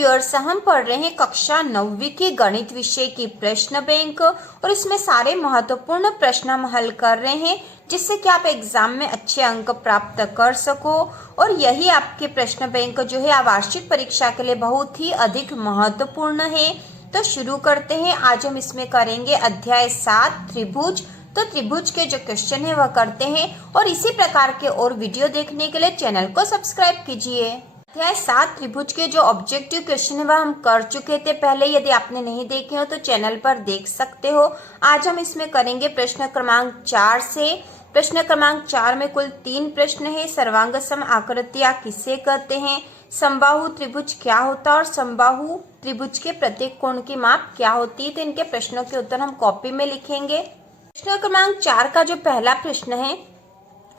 Viewers, हम पढ़ रहे हैं कक्षा 9वीं के गणित विषय की प्रश्न बैंक और इसमें सारे महत्वपूर्ण प्रश्न हम हल कर रहे हैं जिससे कि आप एग्जाम में अच्छे अंक प्राप्त कर सको। और यही आपके प्रश्न बैंक जो है वार्षिक परीक्षा के लिए बहुत ही अधिक महत्वपूर्ण है। तो शुरू करते हैं। आज हम इसमें करेंगे अध्याय 7 त्रिभुज। तो त्रिभुज के जो क्वेश्चन है वह करते हैं और इसी प्रकार के और वीडियो देखने के लिए चैनल को सब्सक्राइब कीजिए। अध्याय 7 त्रिभुज के जो ऑब्जेक्टिव क्वेश्चन है वह हम कर चुके थे पहले। यदि आपने नहीं देखे हो तो चैनल पर देख सकते हो। आज हम इसमें करेंगे प्रश्न क्रमांक 4 से। प्रश्न क्रमांक 4 में कुल 3 प्रश्न है। सर्वांग सम आकृतियां किसे कहते हैं, समबाहु त्रिभुज क्या होता है और समबाहु त्रिभुज के प्रत्येक कोण की माप क्या होती है। तो इनके प्रश्नों के उत्तर हम कॉपी में लिखेंगे। प्रश्न क्रमांक 4 का जो पहला प्रश्न है,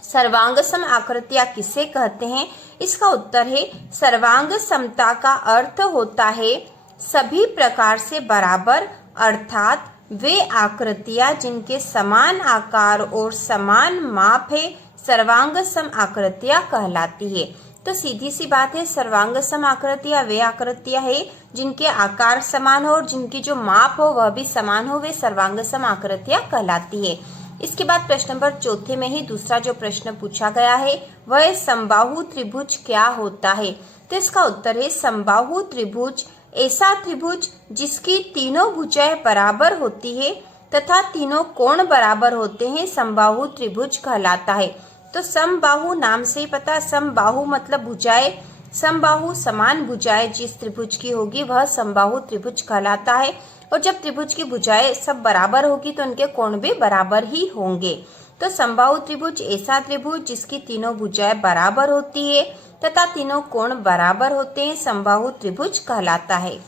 सर्वांग सम आकृतियां किसे कहते हैं, इसका उत्तर है सर्वांग समता का अर्थ होता है सभी प्रकार से बराबर, अर्थात वे आकृतियां जिनके समान आकार और समान माप है सर्वांग सम आकृतियां कहलाती है। तो सीधी सी बात है, सर्वांग सम आकृतियां वे आकृतियां है जिनके आकार समान हो और जिनकी जो माप हो वह भी समान हो, वे सर्वांग सम आकृतियां कहलाती है। इसके बाद प्रश्न नंबर 4 में ही दूसरा जो प्रश्न पूछा गया है वह समबाहु त्रिभुज क्या होता है। तो इसका उत्तर है समबाहु त्रिभुज ऐसा त्रिभुज जिसकी तीनों भुजाएं बराबर होती है तथा तीनों कोण बराबर होते हैं समबाहु त्रिभुज कहलाता है। तो समबाहु नाम से ही पता, समबाहु मतलब भुजाएं, समबाहु समान भुजाएं जिस त्रिभुज की होगी वह समबाहु त्रिभुज कहलाता है। और जब त्रिभुज की भुजाएं सब बराबर होगी तो उनके कोण भी बराबर ही होंगे। तो समबाहु त्रिभुज ऐसा त्रिभुज जिसकी तीनों भुजाएं बराबर होती है तथा तीनों कोण बराबर होते हैं समबाहु त्रिभुज कहलाता है।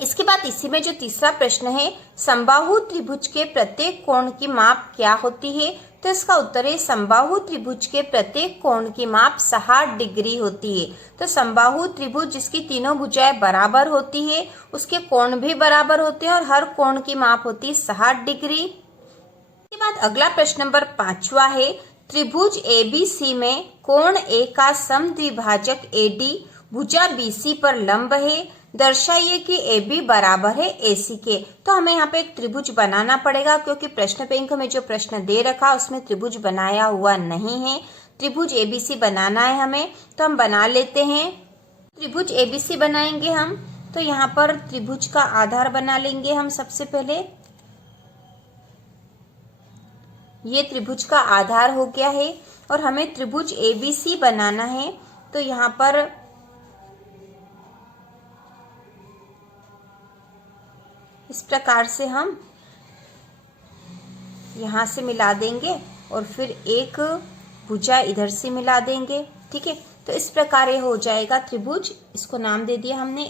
इसके बाद इसी में जो तीसरा प्रश्न है, समबाहु त्रिभुज के प्रत्येक कोण की माप क्या होती है। तो इसका उत्तर है समबाहु त्रिभुज के प्रत्येक कोण की माप 60 डिग्री होती है। तो समबाहु त्रिभुज जिसकी तीनों भुजाएं बराबर होती है उसके कोण भी बराबर होते हैं और हर कोण की माप होती है 60 डिग्री। इसके बाद अगला प्रश्न नंबर 5वां है, त्रिभुज ABC में कोण A का समद्विभाजक AD भुजा BC पर लंब है, दर्शाइए कि AB बराबर है AC के। तो हमें यहाँ पे एक त्रिभुज बनाना पड़ेगा क्योंकि प्रश्न बैंक में जो प्रश्न दे रखा उसमें त्रिभुज बनाया हुआ नहीं है। त्रिभुज ABC बनाना है हमें, तो हम बना लेते हैं। त्रिभुज ABC बनाएंगे हम, तो यहाँ पर त्रिभुज का आधार बना लेंगे हम सबसे पहले। ये त्रिभुज का आधार हो गया है और हमें त्रिभुज ABC बनाना है। तो यहाँ पर इस प्रकार से हम यहाँ से मिला देंगे और फिर एक भुजा इधर से मिला देंगे। ठीक है, तो इस प्रकार ये हो जाएगा त्रिभुज। इसको नाम दे दिया हमने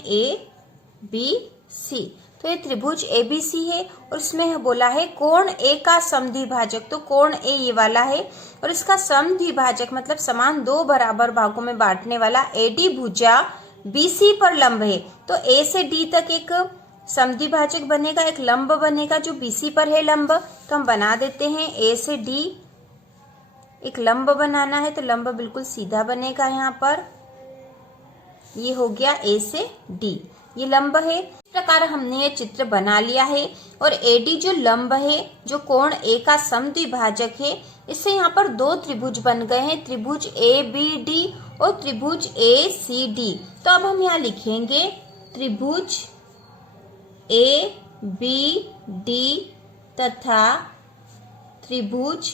ABC। तो ये त्रिभुज ABC है और इसमें बोला है कोण A का समद्विभाजक। तो कोण A ये वाला है और इसका समद्विभाजक मतलब समान दो बराबर भागों में बांटने वाला AD भुजा BC पर लंब है। तो A से D तक एक समद्विभाजक बनेगा, एक लंब बनेगा जो BC पर है लंब। तो हम बना देते हैं A से D एक लंब बनाना है, तो लंब बिल्कुल सीधा बनेगा। यहाँ पर ये हो गया A से D, ये लंब है। इस प्रकार हमने ये चित्र बना लिया है और AD जो लंब है, जो कोण A का समद्विभाजक है, इससे यहाँ पर दो त्रिभुज बन गए हैं, त्रिभुज ABD और त्रिभुज ACD। तो अब हम यहाँ लिखेंगे त्रिभुज ABD तथा त्रिभुज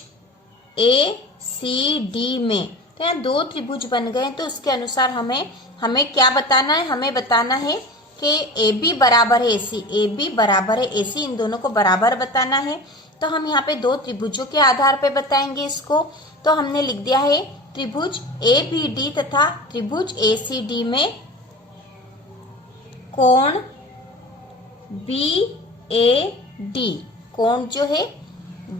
ACD में। तो यहाँ दो त्रिभुज बन गए, तो उसके अनुसार हमें क्या बताना है, हमें बताना है कि AB बराबर है AC, AB बराबर है AC, इन दोनों को बराबर बताना है। तो हम यहाँ पे दो त्रिभुजों के आधार पे बताएंगे इसको। तो हमने लिख दिया है त्रिभुज ABD तथा त्रिभुज ACD में कोण BAD, कोण जो है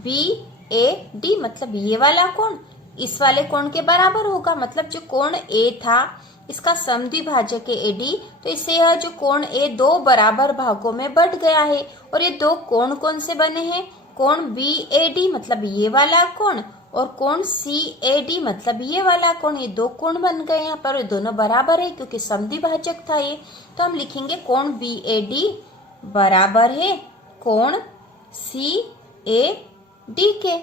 BAD मतलब ये वाला कोण इस वाले कोण के बराबर होगा। मतलब जो कोण A था इसका समद्विभाजक है AD, तो इससे यह जो कोण A दो बराबर भागों में बढ़ गया है। और ये दो कोण कौन से बने हैं, कोण BAD मतलब ये वाला कोण और कोण CAD मतलब ये वाला कोण, ये दो कोण बन गए यहाँ पर, ये दोनों बराबर है क्योंकि समद्विभाजक था ये। तो हम लिखेंगे कोण BAD बराबर है कोण CAD के,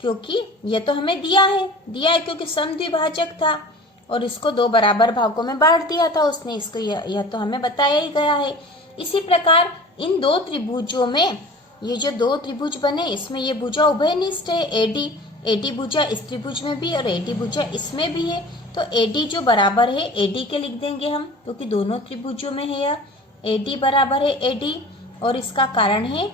क्योंकि ये तो हमें दिया है क्योंकि समद्विभाजक था और इसको दो बराबर भागों में बांट दिया था उसने, इसको यह तो हमें बताया ही गया है। इसी प्रकार इन दो त्रिभुजों में ये जो दो त्रिभुज बने इसमें ये भुजा उभयनिष्ठ है, AD भुजा इस त्रिभुज में भी और AD भुजा इसमें भी है। तो AD जो बराबर है AD के लिख देंगे हम, क्योंकि दोनों त्रिभुजों में है यह। AD बराबर है AD और इसका कारण है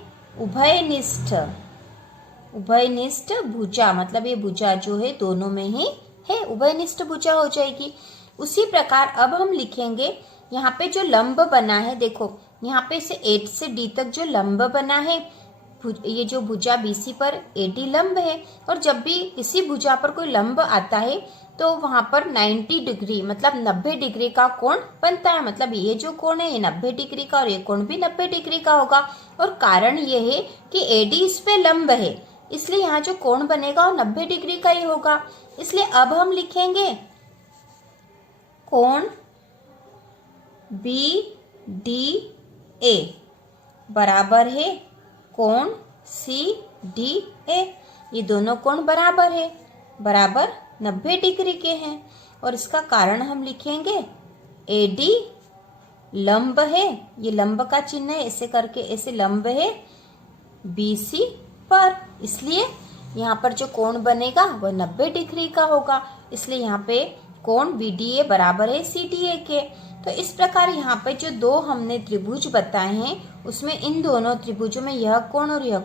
उभयनिष्ठ भुजा, मतलब ये भुजा जो है दोनों में ही है, उभयनिष्ठ भुजा हो जाएगी। उसी प्रकार अब हम लिखेंगे यहाँ पे जो लंब बना है, देखो यहाँ पे से 8 से D तक जो लंब बना है, ये जो भुजा BC पर AD लंब है, और जब भी किसी भुजा पर कोई लंब आता है तो वहां पर 90 डिग्री मतलब 90 डिग्री का कोण बनता है। मतलब ये जो कोण है ये 90 डिग्री का और ये कोण भी 90 डिग्री का होगा। और कारण ये है कि AD इस पे लंब है, इसलिए यहाँ जो कोण बनेगा वो 90 डिग्री का ही होगा। इसलिए अब हम लिखेंगे कोण BDA बराबर है कोण CDA। ये दोनों कोण बराबर है, बराबर 90 डिग्री के हैं। और इसका कारण हम लिखेंगे AD लंब है, ये लंब का चिन्ह है, ऐसे करके ऐसे लंब है BC पर, इसलिए यहाँ पर जो कोण बनेगा वह 90 डिग्री का होगा। इसलिए यहाँ पे कोण BDA बराबर है CDA के। तो इस प्रकार यहाँ पे जो दो हमने त्रिभुज बताए हैं उसमें इन दोनों त्रिभुजों में यह कोण और यह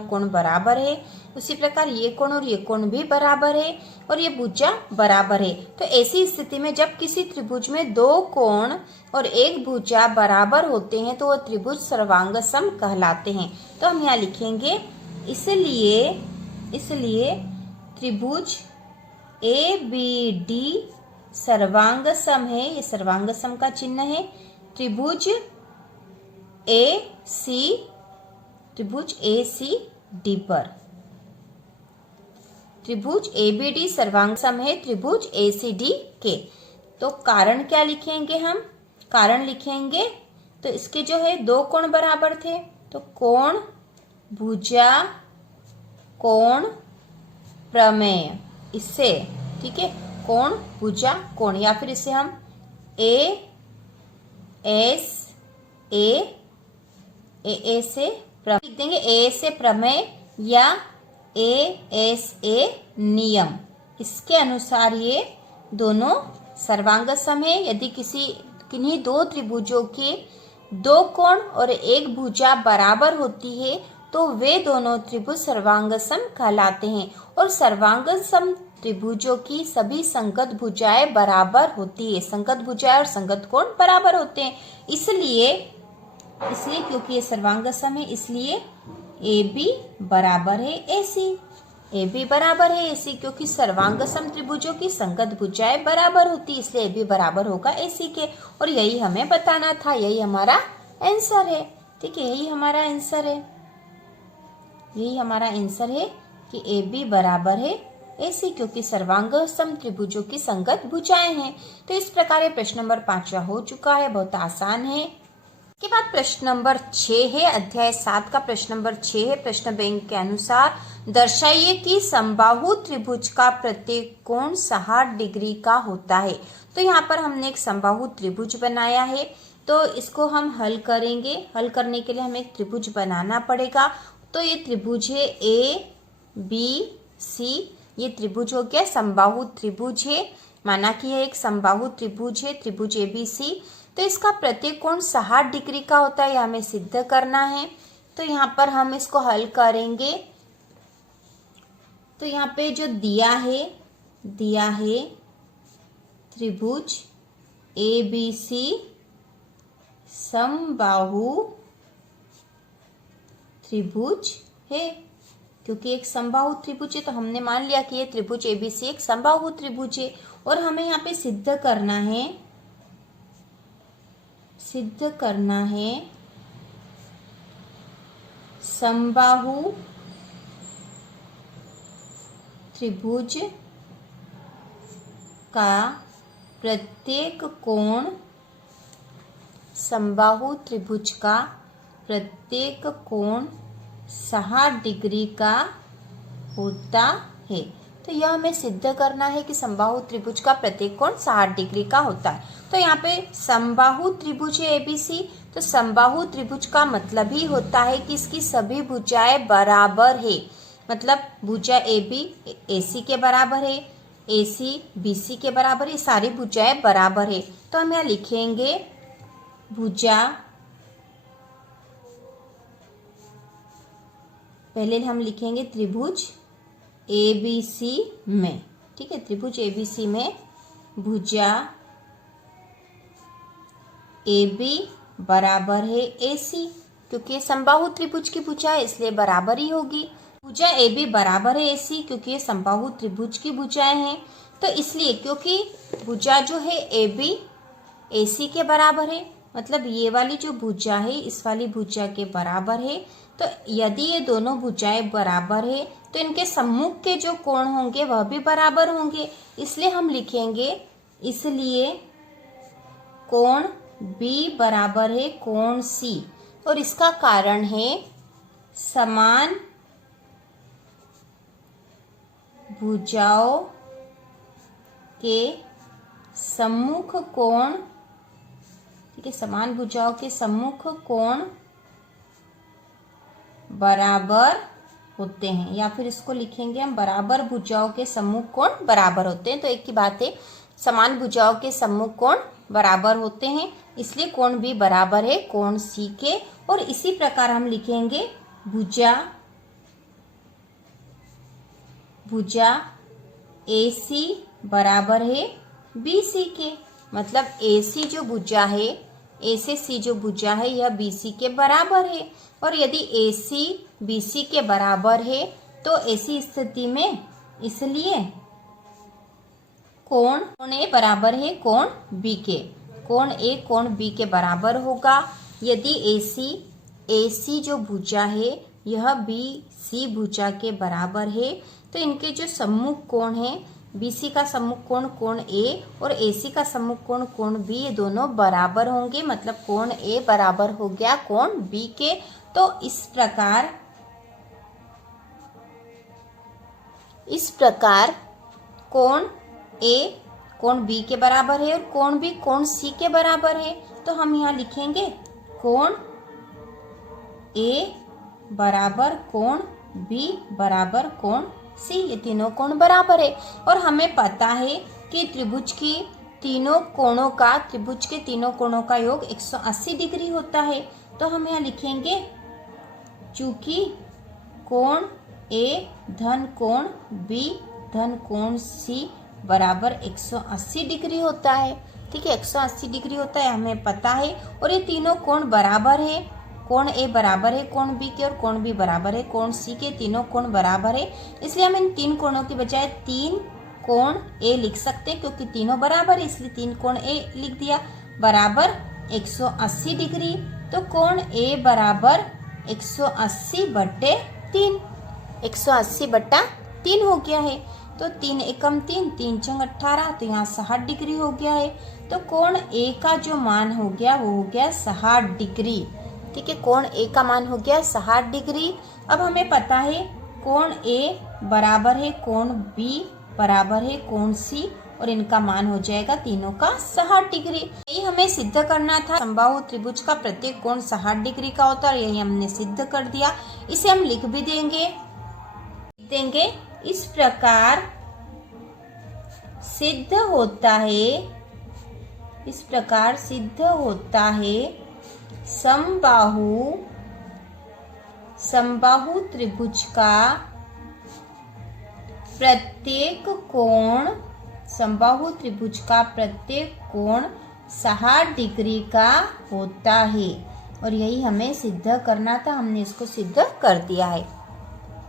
कोण बराबर है। उसी प्रकार ये कोण और ये कोण भी बराबर है और ये भुजा बराबर है। तो ऐसी स्थिति में जब किसी त्रिभुज में दो कोण और एक भुजा बराबर होते हैं तो वह त्रिभुज सर्वांग सम कहलाते हैं। तो हम यहाँ लिखेंगे इसलिए त्रिभुज ABD सर्वांग सम है, ये सर्वांग सम का चिन्ह है। त्रिभुज ACD पर, त्रिभुज ABD सर्वांग सम है त्रिभुज ACD के। तो कारण क्या लिखेंगे हम? कारण लिखेंगे तो इसके जो है दो कोण बराबर थे, तो कोण भुजा कोण प्रमेय, इससे ठीक है, कोण भुजा कोण, या फिर इसे हम ए से लिख देंगे, ए से प्रमेय या ASA नियम, इसके अनुसार ये दोनों सर्वांग सम है। यदि किन्हीं दो त्रिभुजों के दो कोण और एक भुजा बराबर होती है तो वे दोनों त्रिभुज सर्वांग सम कहलाते हैं। और सर्वांग सम त्रिभुजों की सभी संगत भुजाएं बराबर होती है, संगत भुजाएं और संगत कोण बराबर होते हैं। इसलिए क्योंकि ये सर्वांग सम है इसलिए AB बराबर है AC, AB बराबर है AC, क्योंकि सर्वांग सम त्रिभुजों की संगत भुजाएं बराबर होती है इसलिए AB बराबर होगा AC के। और यही हमें बताना था, यही हमारा आंसर है। ठीक है, यही हमारा आंसर है कि AB बराबर है AC, क्योंकि सर्वांग सम त्रिभुजों की संगत भुजाएं हैं। तो इस प्रकार प्रश्न नंबर 5 हो चुका है, बहुत आसान है। इसके बाद प्रश्न नंबर 6 है, अध्याय 7 का प्रश्न नंबर 6 है। प्रश्न बैंक के अनुसार दर्शाइए कि समबाहु त्रिभुज का प्रत्येक कोण 60 डिग्री का होता है। तो यहाँ पर हमने एक समबाहु त्रिभुज बनाया है, तो इसको हम हल करेंगे। हल करने के लिए हमें एक त्रिभुज बनाना पड़ेगा। तो ये त्रिभुज है ABC, ये त्रिभुज हो गया, समबाहु त्रिभुज है, माना कि यह एक समबाहु त्रिभुज है, त्रिभुज ABC। तो इसका प्रत्येक कोण 60 डिग्री का होता है, हमें सिद्ध करना है। तो यहाँ पर हम इसको हल करेंगे। तो यहाँ पे जो दिया है त्रिभुज ABC समबाहु त्रिभुज है, क्योंकि एक समबाहु त्रिभुज है तो हमने मान लिया कि ये त्रिभुज ABC एक समबाहु त्रिभुज है। और हमें यहाँ पे सिद्ध करना है समबाहु त्रिभुज का प्रत्येक कोण समबाहु त्रिभुज का प्रत्येक कोण 6 डिग्री का होता है। तो यह हमें सिद्ध करना है कि समबाहु त्रिभुज का प्रत्येक कोण 60 डिग्री का होता है। तो यहाँ पे समबाहु त्रिभुज है ABC, तो समबाहु त्रिभुज का मतलब ही होता है कि इसकी सभी भुजाएं बराबर है। मतलब भुजा AB AC के बराबर है, AC BC के बराबर है, सारी भुजाएं बराबर है। तो हम यहाँ लिखेंगे भुजा, पहले हम लिखेंगे त्रिभुज ABC में, ठीक है, त्रिभुज ABC में भुजा AB बराबर है AC, क्योंकि समबाहु त्रिभुज की भुजा है इसलिए बराबर ही होगी। भुजा AB बराबर है AC क्योंकि ये समबाहु त्रिभुज की भुजाएं हैं, तो इसलिए क्योंकि भुजा जो है AB AC के बराबर है, मतलब ये वाली जो भुजा है इस वाली भुजा के बराबर है। तो यदि ये दोनों भुजाएं बराबर है तो इनके सम्मुख के जो कोण होंगे वह भी बराबर होंगे, इसलिए हम लिखेंगे इसलिए कोण B बराबर है कोण C। और इसका कारण है समान भुजाओं के सम्मुख कोण, ठीक है, समान भुजाओं के सम्मुख कोण बराबर होते हैं, या फिर इसको लिखेंगे हम बराबर भुजाओं के सम्मुख कोण बराबर होते हैं। तो एक ही बात है, समान भुजाओं के सम्मुख कोण बराबर होते हैं, इसलिए कोण भी बराबर है कोण C के। और इसी प्रकार हम लिखेंगे भुजा AC बराबर है BC के, मतलब AC जो भुजा है, A से C जो भुजा है यह BC के बराबर है। और यदि AC BC के बराबर है तो ऐसी स्थिति में इसलिए कोण A बराबर है कोण B के, कोण A कोण B के बराबर होगा। यदि AC जो भुजा है यह BC भुजा के बराबर है तो इनके जो सम्मुख कोण है, BC का सम्मुख कोण कोण A और AC का सम्मुख कोण कोण B, ये दोनों बराबर होंगे, मतलब कोण A बराबर हो गया कोण B के। तो इस प्रकार कोण A कोण B के बराबर है और कोण B कोण C के बराबर है। तो हम यहाँ लिखेंगे कोण A बराबर कोण B बराबर कोण C, ये तीनों कोण बराबर है। और हमें पता है कि त्रिभुज के तीनों कोणों का योग 180 डिग्री होता है। तो हम यहाँ लिखेंगे चूंकि कोण A धन कोण B धन कोण C बराबर 180 डिग्री होता है, ठीक है, 180 डिग्री होता है हमें पता है। और ये तीनों कोण बराबर है, कोण A बराबर है कोण B के और कोण B बराबर है कोण C के, तीनों कोण बराबर है। इसलिए हम इन 3 कोणों की बजाय 3 कोण A लिख सकते हैं, क्योंकि तीनों बराबर है इसलिए 3 कोण A लिख दिया बराबर 180 डिग्री। तो कोण A बराबर 180/3, 180/3 हो गया है। तो 3 एकम 3, 3 छंग 18, तो यहाँ 60 डिग्री हो गया है। तो कोण A का जो मान हो गया वो हो गया 60 डिग्री, ठीक है, कोण A का मान हो गया 60 डिग्री। अब हमें पता है कोण A बराबर है कोण B बराबर है कोण C और इनका मान हो जाएगा तीनों का 60 डिग्री। यही हमें सिद्ध करना था, समबाहु त्रिभुज का प्रत्येक कोण 60 डिग्री का होता है, यही हमने सिद्ध कर दिया। इसे हम लिख भी देंगे इस प्रकार सिद्ध होता है समबाहु त्रिभुज का प्रत्येक कोण 60 डिग्री का होता है। और यही हमें सिद्ध करना था, हमने इसको सिद्ध कर दिया है। इस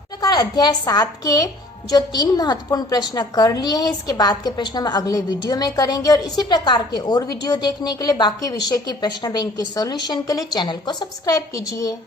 प्रकार अध्याय 7 के जो 3 महत्वपूर्ण प्रश्न कर लिए हैं, इसके बाद के प्रश्न हम अगले वीडियो में करेंगे। और इसी प्रकार के और वीडियो देखने के लिए, बाकी विषय की प्रश्न बैंक के सॉल्यूशन के लिए चैनल को सब्सक्राइब कीजिए।